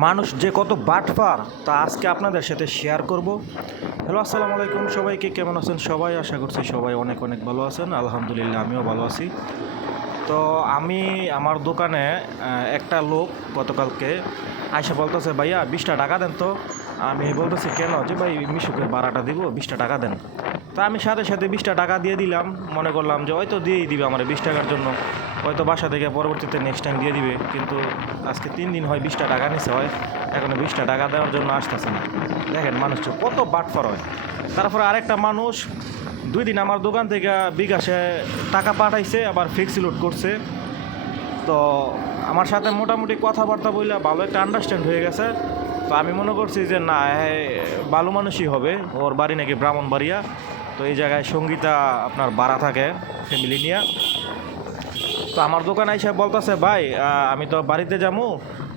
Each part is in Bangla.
মানুষ যে কত বাটপার তা আজকে আপনাদের সাথে শেয়ার করব। হ্যালো, আসসালামু আলাইকুম সবাইকে, কেমন আছেন সবাই? আশা করছি সবাই অনেক অনেক ভালো আছেন। আলহামদুলিল্লাহ আমিও ভালো আছি। তো আমি আমার দোকানে একটা লোক গতকালকে আইসা বলতেছে, ভাইয়া 20টা টাকা দেন তো। আমি বলতেছি কেন? যে ভাই মিশুকের ভাড়াটা দিব, 20টা টাকা দেন। তা আমি সাথে সাথে 20টা টাকা দিয়ে দিলাম। মনে করলাম যে হয়তো দিয়েই দিবে আমার 20 টাকার জন্য, হয়তো বাসা থেকে পরবর্তীতে নেক্সট টাইম দিয়ে দিবে। কিন্তু আজকে 3 দিন হয় 20টা টাকা নিছে হয়, এখনও 20টা টাকা দেওয়ার জন্য আসতেছে না। দেখেন মানুষ কত বাটফার হয়। তারপরে আরেকটা মানুষ 2 দিন আমার দোকান থেকে বিকাশে টাকা পাঠাইছে, আবার ফিক্স লোড করছে। তো আমার সাথে মোটামুটি কথাবার্তা বললে ভালো একটা আন্ডারস্ট্যান্ড হয়ে গেছে। তো আমি মনে করছি যে না, ভালো মানুষই হবে। ওর বাড়ি নাকি ব্রাহ্মণবাড়িয়া। তো এই জায়গায় সঙ্গীতা আপনার ভাড়া থাকে ফ্যামিলি নিয়ে। তো আমার দোকানে এসে বলতেছে, ভাই আমি তো বাড়িতে যাবো,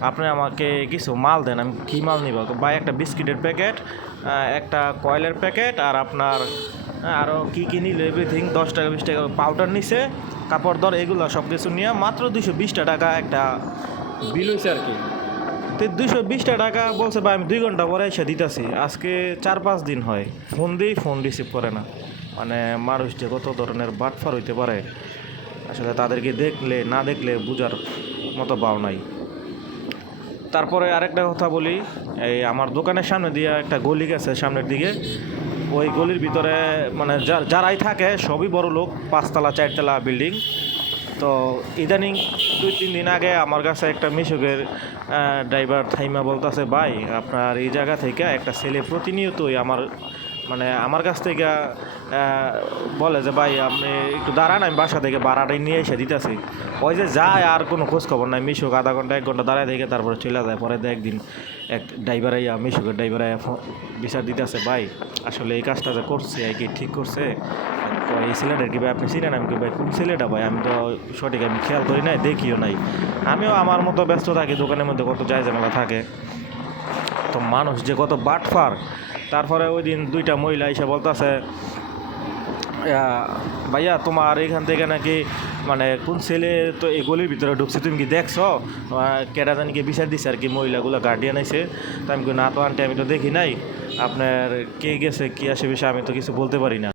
আপনি আমাকে কিছু মাল দেন। আমি কী মাল নিব? ভাই একটা বিস্কিটের প্যাকেট, একটা কয়েলের প্যাকেট, আর আপনার আরও কী নিল এভরিথিং 10 টাকা 20 টাকা পাউডার নিছে, কাপড় দর, এগুলো সব কিছু নিয়ে মাত্র 220টা টাকা একটা বিল হয়েছে আর কি। তো 220টা টাকা বলছে, ভাই আমি 2 ঘন্টা পরে এসে দিতেছি। আজকে 4-5 দিন হয়, ফোন দিই, ফোন রিসিভ করে না। মানে মানুষ যে কত ধরনের বাটফার হইতে পারে, আসলে তাদেরকে দেখলে না দেখলে বোঝার মতো ভাও নাই। তারপরে আরেকটা কথা বলি, এই আমার দোকানের সামনে দিয়ে একটা গলি গেছে সামনের দিকে। ওই গলির ভিতরে মানে যারাই থাকে সবই বড় লোক, 5তলা 4তলা বিল্ডিং। তো ইদানিং 2-3 দিন আগে আমার কাছে একটা মিশুকের ড্রাইভার থাইমা বলতেছে, ভাই আপনার এই জায়গা থেকে একটা ছেলে প্রতিনিয়তই আমার কাছ থেকে বলে যে, ভাই আপনি একটু দাঁড়ান, আমি বাসা থেকে ভাড়াটাই নিয়ে এসে দিতেছি। ওই যে যায় আর কোনো খোঁজ খবর নাই। মিশুক আধা ঘন্টা 1 ঘন্টা দাঁড়ায় থেকে তারপরে চলে যায়। পরে একদিন এক ড্রাইভার মিশুকের ড্রাইভার বিচার দিতেছে, ভাই আসলে এই কাজটা যে করছে কি ঠিক করছে? এই ছেলেটার কি ভাই আপনি চিনেন? আমি কি ভাই কোন ছেলেটা? ভাই আমি তো সঠিক আমি খেয়াল করি নাই, দেখিও নাই। আমিও আমার মতো ব্যস্ত থাকি, দোকানের মধ্যে কত যায় ঝামেলা থাকে। তো মানুষ যে কত বাটফার। তারপরে ওই দিন 2টা মহিলা এসে বলতেছে, ভাইয়া তোমার এখান থেকে নাকি কোন ছেলে তো এই গলির ভিতরে ঢুকছে, তুমি কি দেখছো? কেটা জানি কি বিচার দিছে আর কি, মহিলাগুলো গার্ডিয়ান আইছে। তো আমি না তো আন্টি, আমি তো দেখি নাই। আপনার কে গেছে কি আসে বিষয়ে আমি তো কিছু বলতে পারি না।